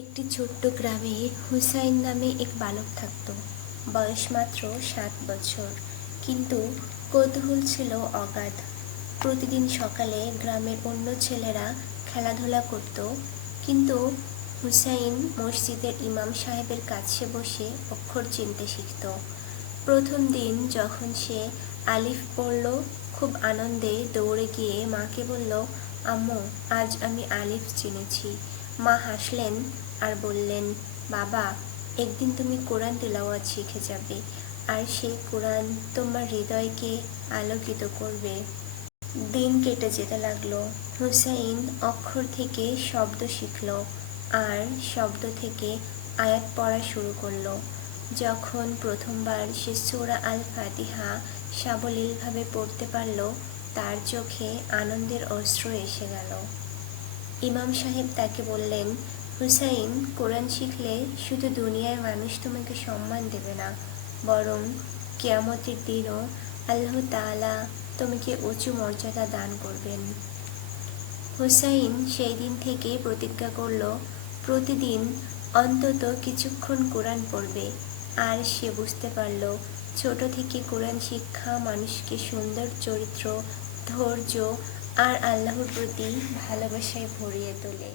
একটি ছোট্ট গ্রামে হুসাইন নামে এক বালক থাকত। বয়স মাত্র সাত বছর, কিন্তু কৌতূহল ছিল অগাধ। প্রতিদিন সকালে গ্রামের অন্য ছেলেরা খেলাধুলা করত, কিন্তু হুসাইন মসজিদের ইমাম সাহেবের কাছে বসে অক্ষর চিনতে শিখত। প্রথম দিন যখন সে আলিফ পড়ল, খুব আনন্দে দৌড়ে গিয়ে মাকে বলল, আম্মু, আজ আমি আলিফ চিনেছি। মা হাসলেন আর বললেন, বাবা, একদিন তুমি কোরআন তেলাওয়াত শিখে যাবে আর সেই কোরআন তোমার হৃদয়কে আলোকিত করবে। দিন কেটে যেতে লাগল। হুসাইন অক্ষর থেকে শব্দ শিখল আর শব্দ থেকে আয়াত পড়া শুরু করল। যখন প্রথমবার সে সূরা আল ফাতিহা সাবলীলভাবে পড়তে পারল, তার চোখে আনন্দের অশ্রু এসে গেল। ইমাম সাহেব তাকে বললেন, হুসাইন, কোরআন শিখলে শুধু দুনিয়ায় মানুষ তোমাকে সম্মান দেবে না, বরং কেয়ামতের দিনও আল্লাহ তাআলা তোমাকে উঁচু মর্যাদা দান করবেন। হুসাইন সেই দিন থেকে প্রতিজ্ঞা করল, প্রতিদিন অন্তত কিছুক্ষণ কোরআন পড়বে। আর সে বুঝতে পারল, ছোট থেকে কোরআন শিক্ষা মানুষকে সুন্দর চরিত্র, ধৈর্য আর আল্লাহর প্রতি ভালোবাসায় ভরিয়ে তোলে।